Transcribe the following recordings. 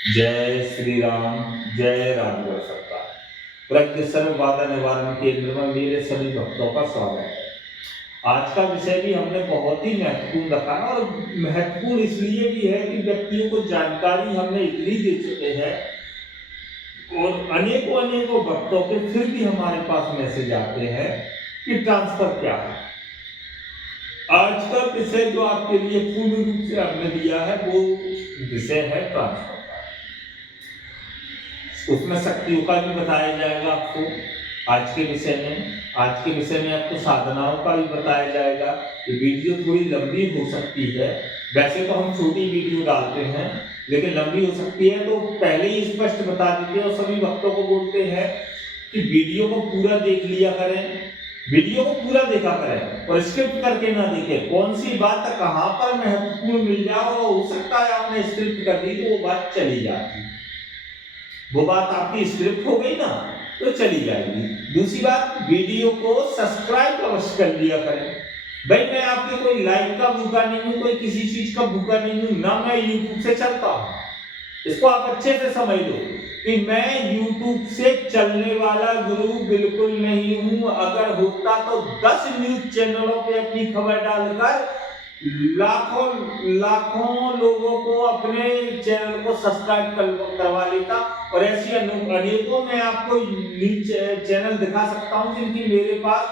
जय श्री राम, जय राघव सरकार। प्रज्ञ सर्व बाधा निवारण केंद्र में मेरे सभी भक्तों का स्वागत है। आज का विषय भी हमने बहुत ही महत्वपूर्ण रखा है और महत्वपूर्ण इसलिए भी है कि व्यक्तियों को जानकारी हमने इतनी दे चुके हैं और अनेकों अनेकों भक्तों के फिर भी हमारे पास मैसेज आते हैं कि ट्रांसफर क्या है। आज का विषय जो आपके लिए पूर्ण रूप से हमने दिया है वो विषय है ट्रांसफर। उसमें शक्तियों का भी बताया जाएगा आपको आज के विषय में आपको साधनाओं का भी बताया जाएगा। ये वीडियो थोड़ी लंबी हो सकती है, वैसे तो हम छोटी वीडियो डालते हैं लेकिन लंबी हो सकती है, तो पहले ही स्पष्ट बता देते हैं और सभी भक्तों को बोलते हैं कि वीडियो को पूरा देख लिया करें, वीडियो को पूरा देखा करें और स्क्रिप्ट करके ना देखें। कौन सी बात कहाँ पर महत्वपूर्ण मिल जाए, हो सकता है आपने स्क्रिप्ट कर दी तो वो बात चली जाती, वो बात आपकी स्क्रिप्ट हो गई ना तो चली जाएगी। दूसरी बात, वीडियो को सब्सक्राइब अवश्य कर लिया करें। भाई मैं आपके कोई लाइक का भूखा नहीं हूं, कोई किसी चीज का भूखा नहीं हूं, ना मैं यूट्यूब से चलता हूं। इसको आप अच्छे से समझ लो कि मैं यूट्यूब से चलने वाला गुरु बिल्कुल नहीं हूं। अगर होता तो 10 न्यूज चैनलों पे अपनी खबर डालकर लाखों लाखों लोगों को अपने चैनल को सब्सक्राइब करवा लेता और ऐसी अनेकों मैं आपको न्यूज चैनल दिखा सकता हूं जिनकी मेरे पास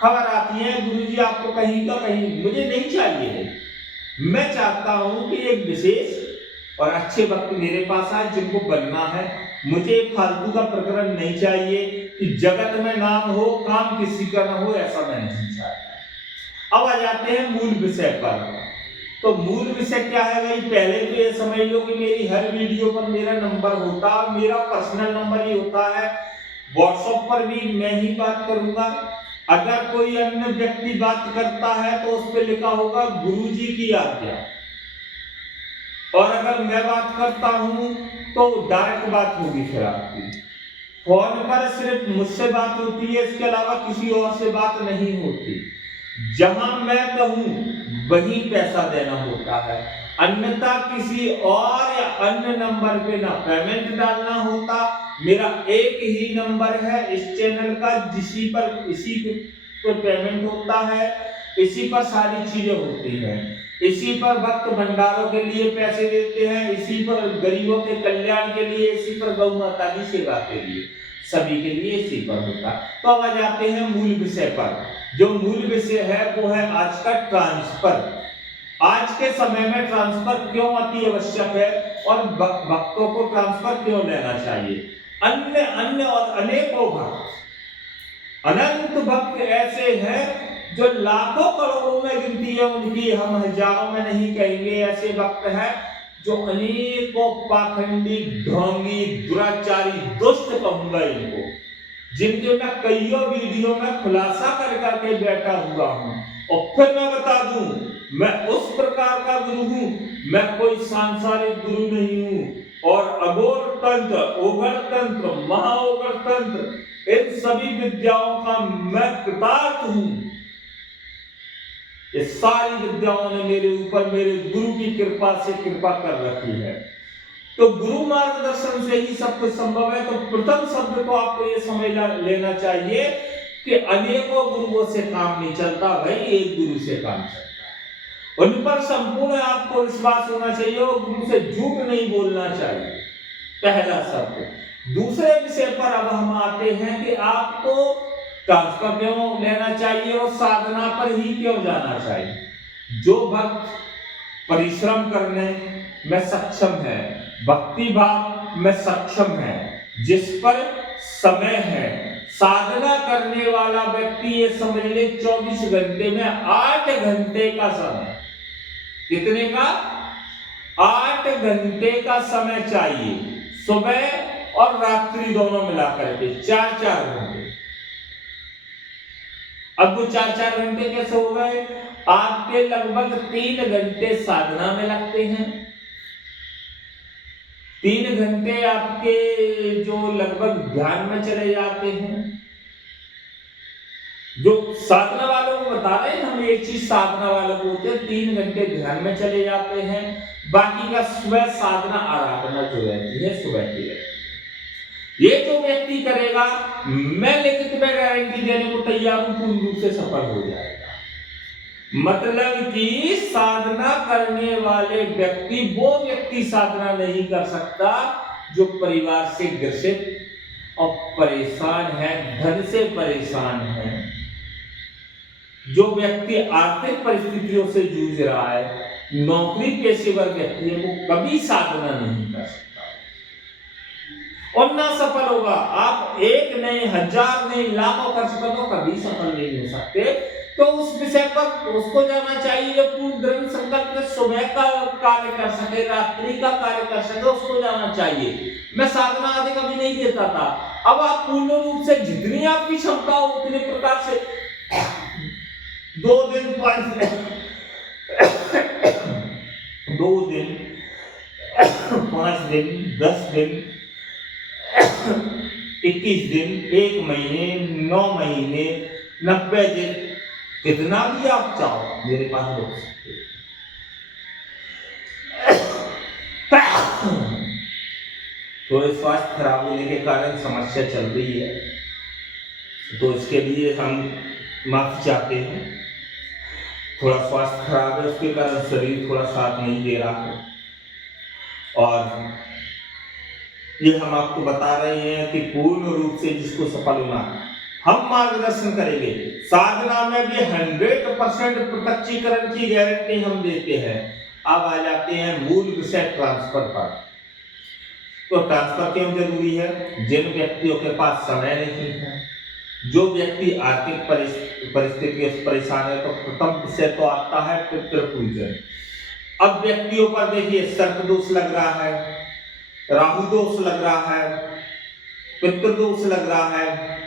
खबर आती है, गुरुजी आपको कहीं का कहीं। मुझे नहीं चाहिए, मैं चाहता हूं कि एक विशेष और अच्छे वक्त मेरे पास आए जिनको बनना है। मुझे फालतू का प्रकरण नहीं चाहिए कि जगत में नाम हो, काम किसी का ना हो, ऐसा मैं नहीं चाहता। अब आ जाते हैं मूल विषय पर। तो मूल विषय क्या है भाई? पहले तो ये समझ लो कि मेरी हर वीडियो पर मेरा नंबर होता, मेरा पर्सनल नंबर ही होता है। व्हाट्सएप पर भी मैं ही बात करूंगा। अगर कोई अन्य व्यक्ति बात करता है तो उस पर लिखा होगा गुरुजी की आज्ञा, और अगर मैं बात करता हूं तो डायरेक्ट बात होगी। फिर आपकी फोन पर सिर्फ मुझसे बात होती है, इसके अलावा किसी और से बात नहीं होती। जहां मैं कहूं वहीं पैसा देना होता है, अन्यथा किसी और या अन्य नंबर पे ना पेमेंट डालना होता। मेरा एक ही नंबर है इस चैनल का, इसी पर पेमेंट होता है, इसी पर सारी चीजें होती हैं, इसी पर भक्त भंडारों के लिए पैसे देते हैं, इसी पर गरीबों के कल्याण के लिए, इसी पर गौ माता की सेवा के लिए, सभी के लिए इसी पर होता। तो अब आ जाते हैं मूल विषय पर। जो मूल विषय है वो है आज का ट्रांसफर। आज के समय में ट्रांसफर क्यों अति आवश्यक है और भक्तों को ट्रांसफर क्यों लेना चाहिए। अन्य अन्य और अनेकों भक्त, अनंत भक्त ऐसे हैं जो लाखों करोड़ों में गिनती है उनकी, हम हजारों में नहीं कहेंगे। ऐसे भक्त हैं जो अनेकों पाखंडी, ढोंगी, दुराचारी, दुष्ट कहूंगा इनको, जिनके मैं कईयों वीडियो में खुलासा कर करके बैठा हुआ हूं। और फिर मैं बता दूं, मैं उस प्रकार का गुरु हूं, मैं कोई सांसारिक गुरु नहीं हूं। और अघोर तंत्र, ओघर तंत्र, महाओघर तंत्र, इन सभी विद्याओं का मैं कृतार्थ हूं। ये सारी विद्याओं ने मेरे ऊपर मेरे गुरु की कृपा से कृपा कर रखी है। तो गुरु मार्गदर्शन से ही सब कुछ संभव है। तो प्रथम शब्द तो आपको ये समझ लेना चाहिए कि अनेकों गुरुओं से काम नहीं चलता भाई, एक गुरु से काम चलता है। उन पर संपूर्ण आपको विश्वास होना चाहिए और गुरु से झूठ नहीं बोलना चाहिए, पहला शब्द। दूसरे विषय पर अब हम आते हैं कि आपको ट्रांसफर क्यों लेना चाहिए और साधना पर ही क्यों जाना चाहिए। जो भक्त परिश्रम करने में सक्षम है, भक्ति भाव में सक्षम है, जिस पर समय है, साधना करने वाला व्यक्ति ये समझ ले 24 घंटे में 8 घंटे का समय, कितने का? 8 घंटे का समय चाहिए, सुबह और रात्रि दोनों मिलाकर के 4-4 घंटे। अब वो 4-4 घंटे कैसे हो गए? आपके लगभग 3 घंटे साधना में लगते हैं, 3 घंटे आपके जो लगभग ध्यान में चले जाते हैं, जो साधना वालों को बता रहे हैं हम, एक चीज साधना वालों को होते हैं 3 घंटे ध्यान में चले जाते हैं, बाकी का सुबह साधना आराधना जो रहती है सुबह की रहती है। ये जो व्यक्ति करेगा, मैं लिखित में गारंटी देने को तैयार हूं, पूर्ण रूप से सफल हो जाएगा। मतलब कि साधना करने वाले व्यक्ति, वो व्यक्ति साधना नहीं कर सकता जो परिवार से ग्रसित और परेशान है, धन से परेशान है। जो व्यक्ति आर्थिक परिस्थितियों से जूझ रहा है, नौकरी पेशेवर व्यक्ति है, वो कभी साधना नहीं कर सकता और ना सफल होगा। आप 1 नहीं, 1000 नहीं, लाखों खर्च कर दो, कभी सफल नहीं हो सकते। तो उस विषय पर उसको जाना चाहिए जो पूर्ण दृढ़ संकल्प में सुबह का कार्य कर सके, रात्रि का कार्य कर सके, उसको जाना चाहिए। मैं साधना आदि कभी नहीं देता था। अब आप पूर्ण रूप से जितनी आपकी क्षमता हो उतने प्रकार से 2 दिन 5 दिन 2 दिन 5 दिन 10 दिन 21 दिन 1 महीने 9 महीने 90 दिन, कितना भी आप चाहो मेरे पास रोक सकते हो। थोड़े स्वास्थ्य खराब होने के कारण समस्या चल रही है, तो इसके लिए हम माफी चाहते हैं। थोड़ा स्वास्थ्य खराब है, उसके कारण शरीर थोड़ा साथ नहीं दे रहा है, और ये हम आपको बता रहे हैं कि पूर्ण रूप से जिसको सफल होना हम मार्गदर्शन करेंगे। साधना में भी 100% प्रत्यक्षीकरण की गारंटी हम देते हैं। अब आ जाते हैं मूल विषय ट्रांसफर पर। तो ट्रांसफर क्यों जरूरी है? जिन व्यक्तियों के पास समय नहीं है, जो व्यक्ति आर्थिक परिस्थितियों से परेशान है, तो प्रथम विषय तो आता है पितृपूजन। अब व्यक्तियों पर देखिए सर्प दोष लग रहा है, राहु दोष लग रहा है, पितृ दोष लग रहा है,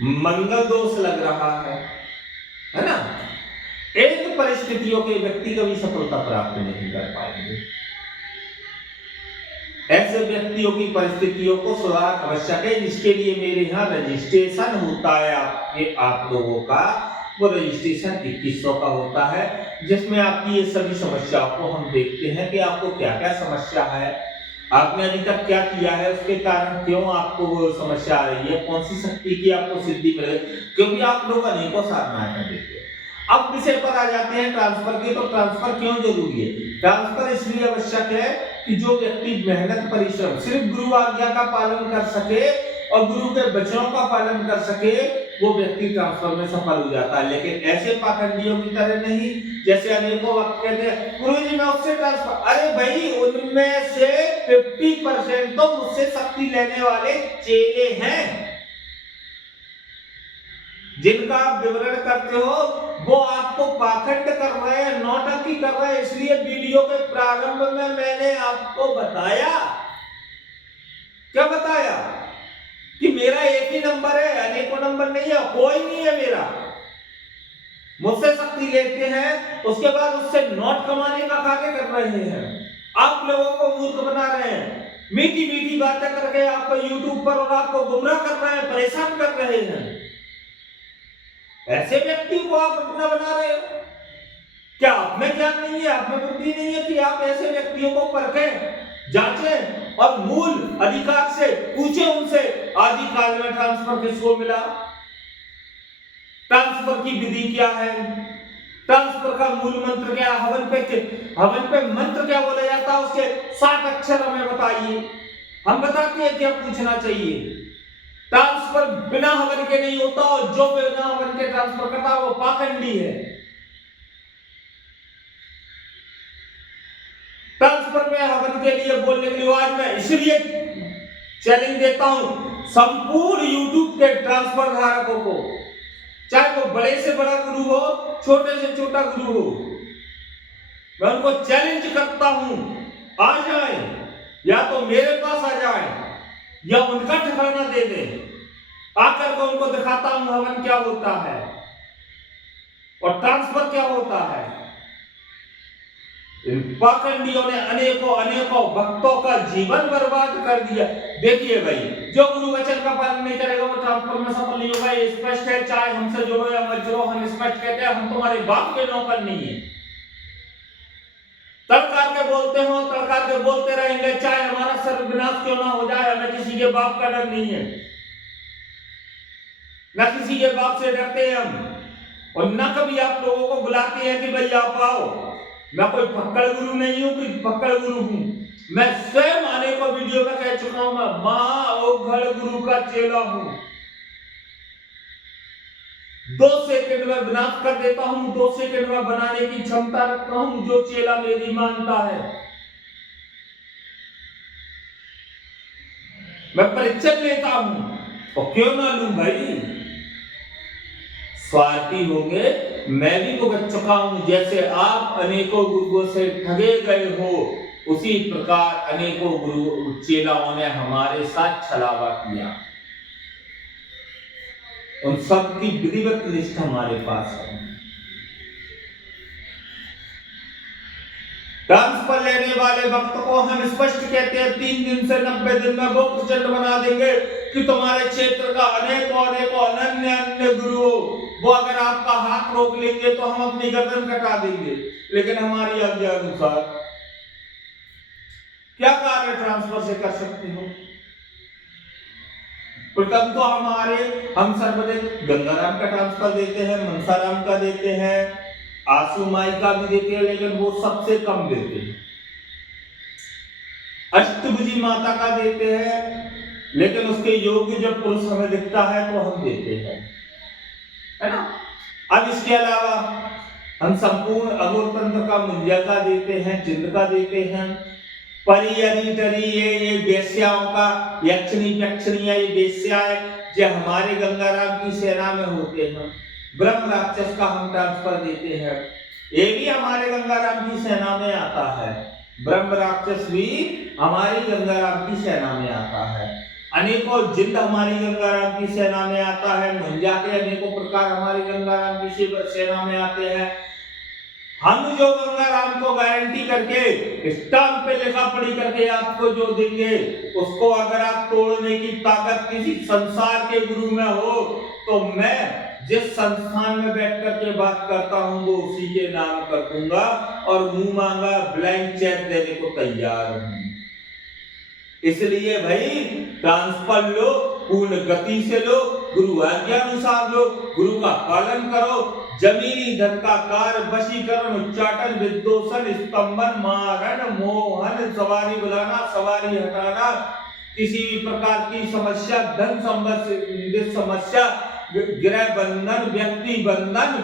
मंगल दोष लग रहा है ना? इन परिस्थितियों के व्यक्ति कभी सफलता प्राप्त नहीं कर पाएंगे। ऐसे व्यक्तियों की परिस्थितियों को सुधार आवश्यक है, जिसके लिए मेरे यहाँ रजिस्ट्रेशन होता है आप लोगों का। वो रजिस्ट्रेशन 2100 का होता है, जिसमें आपकी ये सभी समस्याओं को हम देखते हैं कि आपको क्या क्या समस्या है, आपने अभी तक क्या किया है, उसके कारण क्यों आपको वो समस्या आ रही है, कौन सी शक्ति की आपको सिद्धि मिले, क्योंकि आप लोग अनेकों साधनाएं कर देते हैं। अब विषय पर आ जाते हैं ट्रांसफर के। तो ट्रांसफर क्यों जरूरी है? ट्रांसफर इसलिए आवश्यक है कि जो व्यक्ति मेहनत परिश्रम सिर्फ गुरु आज्ञा का पालन कर सके और गुरु के वचनों का पालन कर सके, वो व्यक्ति ट्रांसफर में सफल हो जाता है। लेकिन ऐसे पाखंडियों की तरह नहीं, जैसे अनेकों वक्त कहते हैं गुरु जी मैं उससे ट्रांसफर, अरे भाई उनमें से 50% तो मुझसे शक्ति लेने वाले चेले हैं। जिनका आप विवरण करते हो वो आपको पाखंड कर रहे हैं, नौटंकी कर रहे हैं। इसलिए वीडियो के प्रारंभ में मैंने आपको बताया, क्या बताया? कि मेरा एक ही नंबर है, अनेकों नंबर नहीं है, कोई नहीं है मेरा। मुझसे शक्ति लेते हैं, उसके बाद उससे नोट कमाने का कार्य कर रहे हैं। आप लोगों को मूर्ख बना रहे हैं, मीठी मीठी बातें करके आपको यूट्यूब पर और आपको गुमराह कर रहे हैं, परेशान कर रहे हैं। ऐसे व्यक्ति को आप अपना बना रहे हो। क्या आप में ज्ञान नहीं है, आप में बुद्धि नहीं है कि आप ऐसे व्यक्तियों को परखें, जांचें और मूल अधिकार से पूछे उनसे आदि काल में ट्रांसफर किसको मिला, ट्रांसफर की विधि क्या है, ट्रांसफर का मूल मंत्र क्या, हवन पे मंत्र क्या बोला जाता है, उसके 7 अक्षर हमें बताइए। हम बताते हैं क्या पूछना चाहिए। ट्रांसफर बिना हवन के नहीं होता, और जो बिना हवन के ट्रांसफर करता है वो पाखंडी है। ट्रांसफर में हवन के लिए बोलने के लिए आज मैं इसलिए चैलेंज देता हूं संपूर्ण यूट्यूब के ट्रांसफर धारकों को, चाहे वो बड़े से बड़ा गुरु हो, छोटे से छोटा गुरु हो, मैं उनको चैलेंज करता हूं, आ जाए, या तो मेरे पास आ जाए या उनका ठिकाना दे दे, आकर के उनको दिखाता हूं हवन क्या होता है और ट्रांसफर क्या होता है। इन पाखंडियों ने अनेकों अनेकों भक्तों का जीवन बर्बाद कर दिया। देखिए भाई, जो गुरु वचन का पालन नहीं करेगा वो ट्रांसफर में सफल नहीं होगा। ये स्पष्ट है, चाहे हमसे जुड़ो या मत जुड़ो, हम स्पष्ट कहते हैं हम तुम्हारे बाप के नौकर नहीं है। तड़कार के बोलते हो, तड़कार के बोलते रहेंगे, चाहे हमारा सर्वविनाश क्यों ना हो जाए, हमें किसी के बाप का डर नहीं है, न किसी के बाप से डरते हैं हम, और न कभी आप लोगों को बुलाते हैं कि भाई आप आओ। मैं कोई पक्कड़ गुरु नहीं हूं, कोई पक्कड़ गुरु हूं। मैं स्वयं आने को वीडियो में कह चुका हूं, मैं महाओघड़ गुरु का चेला हूं। 2 सेकंड में विनाश कर देता हूं, 2 सेकंड में बनाने की क्षमता रखता हूं, जो चेला मेरी मानता है। मैं परीक्षा लेता हूं, और क्यों ना लूं भाई। स्वार्थी होंगे, मैं भी भुगत चुका हूं। जैसे आप अनेकों गुरुओं से ठगे गए हो, उसी प्रकार अनेकों गुरु चेलाओं ने हमारे साथ छलावा किया। उन सब की विधिवत लिस्ट हमारे पास है। ट्रांसफर लेने वाले वक्त को हम स्पष्ट कहते हैं 3 दिन से 90 दिन में वो प्रचंड बना देंगे कि तुम्हारे क्षेत्र का अनेकों अनेकों अनन्य अन्य गुरु, वो अगर आपका हाथ रोक लेंगे तो हम अपनी गर्दन कटा देंगे। लेकिन हमारी आज्ञा अनुसार क्या कार्य ट्रांसफर से कर सकते हो? प्रथम तो हम सर्वदेव गंगाराम का ट्रांसफर देते हैं, मनसाराम का देते हैं, आंसू माई का भी देते हैं, लेकिन वो सबसे कम देते हैं। अष्टभुजी माता का देते हैं, लेकिन उसके योग्य जब पुरुष हमें दिखता है तो हम देते हैं, है ना। अब इसके अलावा हम संपूर्ण अघोर तंत्र का मुंजा का देते हैं, जिंद का देते हैं, परी अरी टरी ये वेश्याओं का, यक्षिणी यक्षिणी ये वेश्याएं जो हमारे गंगाराम की सेना में होते हैं। ब्रह्म राक्षस का हम ट्रांसफर देते हैं, ये भी हमारे गंगाराम की सेना में आता है। ब्रह्म राक्षस भी हमारी गंगाराम की सेना में आता है। अनेकों जिंद हमारी गंगाराम की सेना में आता है। मुंजा के अनेकों प्रकार हमारी गंगाराम की सेना में आते हैं। हम जो गंगाराम को गारंटी करके स्टाम्प पे लिखा पढ़ी करके आपको जो देंगे, उसको अगर आप तोड़ने की ताकत किसी संसार के गुरु में हो, तो मैं जिस संस्थान में बैठ करके बात करता हूं वो उसी के नाम कर दूंगा, और मुंह मांगा ब्लैंक चेक देने को तैयार हूं। इसलिए भाई ट्रांसफर लो, पूर्ण गति से लो, गुरु आज्ञा अनुसार लो, गुरु का पालन करो। जमीनी धन का कार्य, वशीकरण, उच्चाटन, विद्योषण, स्तंभन, मारण, मोहन, सवारी बुलाना, सवारी हटाना, किसी भी प्रकार की समस्या, धन संबंधित समस्या, गृह बंधन, व्यक्ति बंधन,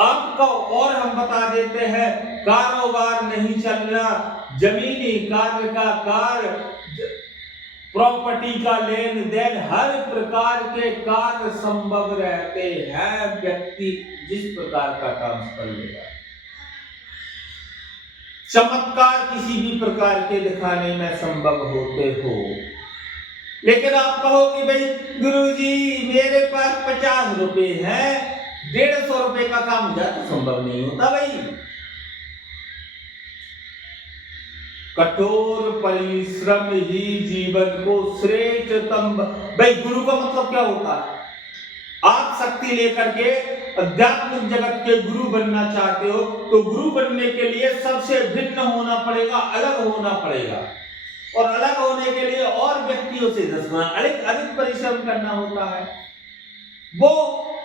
आपको और हम बता देते हैं, कारोबार नहीं चलना, जमीनी कार्य का कार्य, प्रॉपर्टी का लेन देन, हर प्रकार के कार्य संभव रहते हैं। व्यक्ति जिस प्रकार का ट्रांसफर लेगा, चमत्कार किसी भी प्रकार के दिखाने में संभव होते हो। लेकिन आप कहो कि भाई गुरुजी मेरे पास 50 रुपए हैं, 150 रुपए का काम हो जाए, तो संभव नहीं होता भाई। कठोर परिश्रम ही जीवन को श्रेष्ठतम। भाई गुरु का मतलब क्या होता है? आप शक्ति लेकर के आध्यात्मिक जगत के गुरु बनना चाहते हो, तो गुरु बनने के लिए सबसे भिन्न होना पड़ेगा, अलग होना पड़ेगा, और अलग होने के लिए और व्यक्तियों से 10 गुना अधिक परिश्रम करना होता है। वो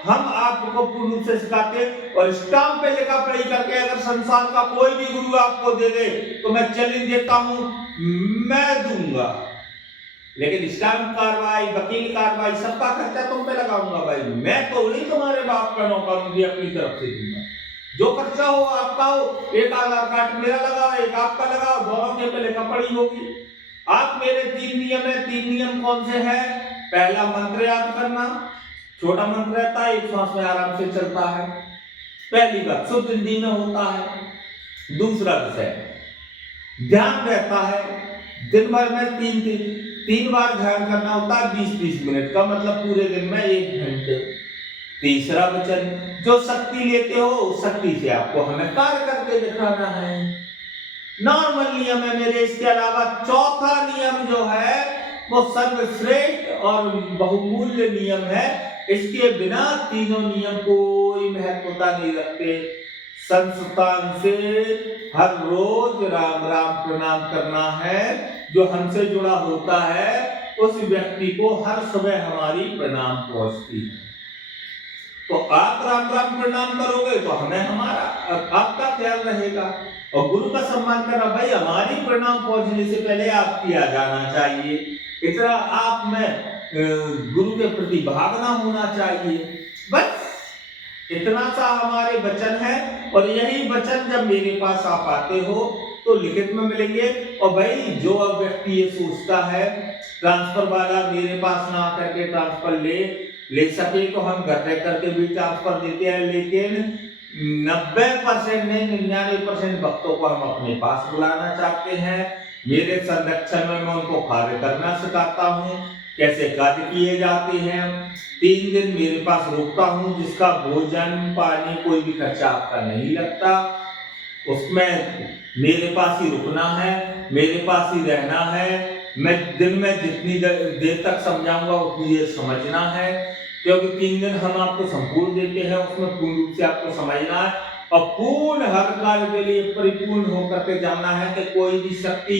हम आपको पूर्ण रूप से सिखाते हैं। और स्टाम्प पे लिखा पढ़ी करके अगर संसार का कोई भी गुरु आपको दे दे, तो मैं चैलेंज देता हूं, मैं दूंगा, लेकिन स्टाम्प कार्रवाई, वकील कार्रवाई, सबका खर्चा तुम पे लगाऊंगा भाई। मैं तो नहीं तुम्हारे बाप का नौकर हूं, अपनी तरफ से दूंगा। जो खर्चा हो आपका हो, एक आधार कार्ड मेरा लगाओ, एक आपका लगाओ, दोनों के पे लिखा पढ़ी होगी। आप मेरे 3 नियम है। 3 नियम कौन से हैं? पहला, मंत्र याद करना, छोटा मंत्र रहता है, एक सांस में आराम से चलता है। पहली बात शुद्ध हिंदी में होता है। दूसरा विषय ध्यान रहता है, दिन भर में 3 बार ध्यान करना होता है, 20-20 मिनट का, मतलब पूरे दिन में 1 घंटे। तीसरा वचन, जो शक्ति लेते हो उस शक्ति से आपको हमें कार्य करके दिखाना है। नॉर्मल नियम है मेरे। इसके अलावा चौथा नियम जो है वो सर्वश्रेष्ठ और बहुमूल्य नियम है। इसके बिना तीनों नियम कोई महत्वता नहीं रखते। संस्थान से हर रोज राम राम प्रणाम करना है। जो हमसे जुड़ा होता है उस व्यक्ति को हर सुबह हमारी प्रणाम पहुंचती है। तो आप राम राम प्रणाम करोगे तो हमें हमारा आपका ख्याल रहेगा। और गुरु का सम्मान करना, भाई हमारी प्रणाम पहुंचने से पहले आप किया जाना चाहिए। इतना आप में गुरु के प्रति भावना होना चाहिए। बस इतना सा हमारे वचन है। और यही वचन जब मेरे पास आप आते हो तो लिखित में मिलेंगे। और भाई जो व्यक्ति ये सोचता है ट्रांसफर वाला मेरे पास ना करके ट्रांसफर ले सके तो हम घर रह करके भी ट्रांसफर देते हैं। लेकिन 90% नहीं 99% भक्तों को हम अपने पास बुलाना चाहते हैं। मेरे संरक्षण में मैं उनको कार्य करना सिखाता हूँ, कैसे कार्य किए जाते हैं। 3 दिन मेरे पास रुकता हूँ जिसका भोजन पानी कोई भी खर्चा आपका नहीं लगता। उसमें मेरे पास ही रुकना है, मेरे पास ही रहना है। मैं दिन में जितनी देर तक समझाऊंगा उतनी देर समझना है, क्योंकि 3 दिन हम आपको संपूर्ण देते हैं, उसमें पूर्ण रूप से आपको समझना है और पूर्ण हर कार्य के लिए परिपूर्ण होकर के जाना है कि कोई भी शक्ति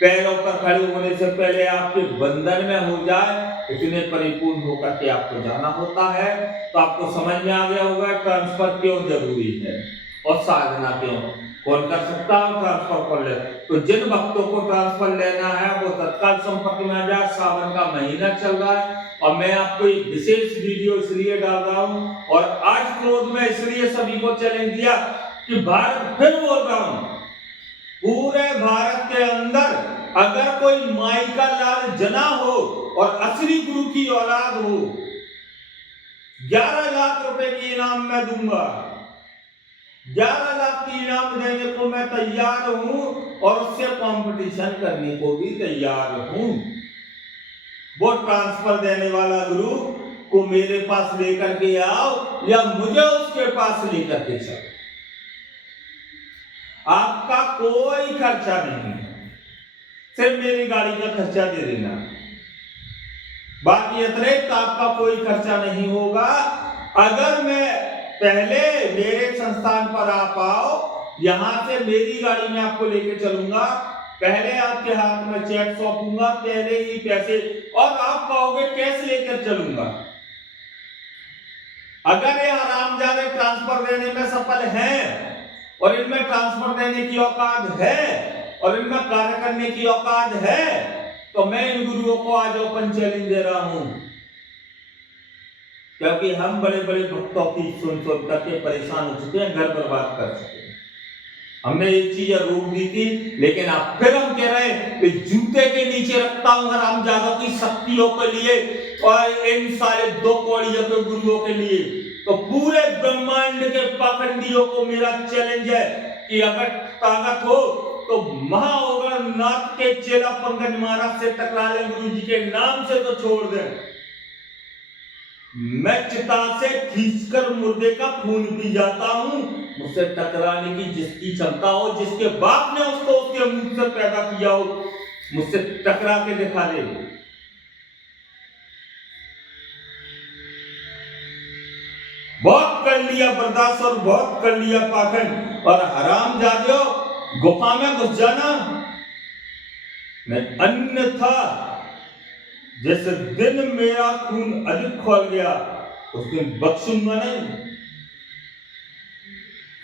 पैरों पर खड़े होने से पहले आपके बंधन में हो जाए, इतने परिपूर्ण होकर के आपको जाना होता है। तो आपको समझ में आ गया होगा ट्रांसफर क्यों जरूरी है और साधना क्यों। कौन कर सकता है ट्रांसफर कर ले। तो जिन भक्तों को ट्रांसफर लेना है वो तत्काल संपर्क में आ जाए। सावन का महीना चल रहा है और मैं आपको एक विशेष वीडियो इसलिए डाल रहा हूँ और आज क्रोध में इसलिए सभी को चैलेंज दिया कि भारत, फिर बोल रहा हूँ, पूरे भारत के अंदर अगर कोई माई का लाल जना हो और असली गुरु की औलाद हो, 11 लाख रुपए की इनाम मैं दूंगा। 11 लाख की इनाम देने को मैं तैयार हूं और उससे कंपटीशन करने को भी तैयार हूं। वो ट्रांसफर देने वाला गुरु को मेरे पास लेकर के आओ या मुझे उसके पास लेकर के चलो। आपका कोई खर्चा नहीं है, सिर्फ मेरी गाड़ी का खर्चा दे देना। बाकी अतिरिक्त आपका कोई खर्चा नहीं होगा। अगर मैं पहले मेरे संस्थान पर आप आओ, यहां से मेरी गाड़ी में आपको लेके चलूंगा, पहले आपके हाथ में चेक सौंपूंगा, पहले ही पैसे, और आप कहोगे कैश लेकर चलूंगा। अगर ये हरामजादे ट्रांसफर देने में सफल हैं और इनमें ट्रांसफर देने की औकात है और इनमें कार्य करने की औकात है, तो मैं इन गुरुओं को आज ओपन चैलेंज दे रहा हूं। क्योंकि हम बड़े बड़े भक्तों की सुन करके परेशान हो चुके हैं, घर बर्बाद कर चुके हैं। हमने एक चीज रोक दी थी, लेकिन अब फिर हम कह रहे हैं कि जूते के नीचे रखता हूं हरामजादों की शक्तियों के लिए और इन सारे 2 कौड़ियों के गुरुओं के लिए। तो पूरे ब्रह्मांड के पाखंडियों को मेरा चैलेंज है कि अगर ताकत हो तो महानाथ के चेला पंकज महाराज से टकरा ले, गुरु जी के नाम से तो छोड़ दें। मैं चिता से खींचकर मुर्दे का खून पी जाता हूं। मुझसे टकराने की जिसकी क्षमता हो, जिसके बाप ने उसको उसके मुंह से पैदा किया हो, मुझसे टकरा के दिखा दे। बहुत कर लिया बर्दाश्त और बहुत कर लिया पाखंड, और हरामजादियों गुफा में घुस जाना। मैं अन्यथा जिस दिन मेरा खून अधिक खोल गया उस दिन बख्शूंगा नहीं।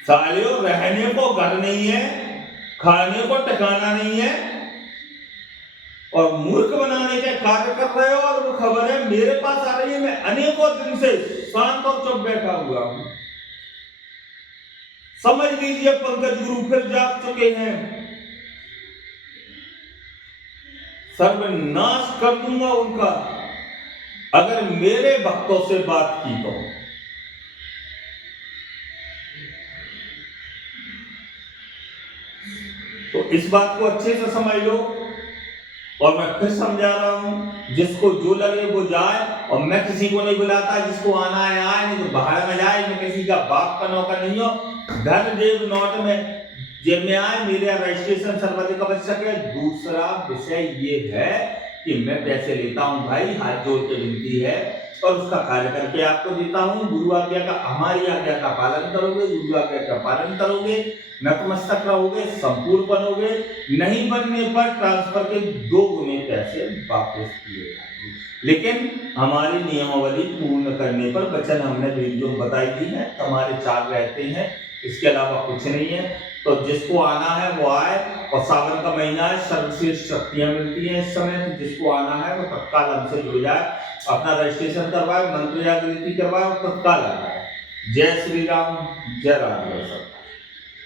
सालियों, रहने को घर नहीं है, खाने को ठिकाना नहीं है और मूर्ख बनाने के कार्य कर रहे हो। और वो खबर है मेरे पास आ रही है, मैं अनेकों दिन से शांत और चुप बैठा हुआ हूं। समझ लीजिए पंकज गुरु फिर जाग चुके हैं। सर्वनाश कर दूंगा उनका अगर मेरे भक्तों से बात की तो इस बात को अच्छे से समझ लो। और मैं फिर समझा रहा हूं, जिसको जो लगे वो जाए। और मैं किसी को नहीं बुलाता, जिसको आना है आए, नहीं तो बाहर में जाए। मैं किसी का बाप का नौकर नहीं हूं। धन देव नौट में जब मैं आए मेरे रजिस्ट्रेशन सर्वाधिक आवश्यक है। दूसरा विषय ये है कि मैं पैसे लेता हूं भाई, हाथ जोड़ के विनती है, और उसका कार्य करके आपको देता हूं। गुरु आज्ञा का, हमारी आज्ञा का पालन करोगे, गुरु आज्ञा का पालन करोगे, नतमस्तक रहोगे, संपूर्ण बनोगे। नहीं बनने पर ट्रांसफर के 2 गुने पैसे वापस किए जाएंगे। लेकिन हमारी नियमावली पूर्ण करने पर वचन हमने वीडियो में बताई दी है, हमारे 4 रहते हैं, इसके अलावा कुछ नहीं है। तो जिसको आना है वो आए, और सावन का महीना है, सर्वश्रेष्ठ शक्तियां मिलती हैं इस समय। तो जिसको आना है वो तत्काल हमसे जुड़ जाए, अपना रजिस्ट्रेशन करवाए, मंत्र जागृति करवाए और तत्काल आ जाए। जय श्री राम, जय राम।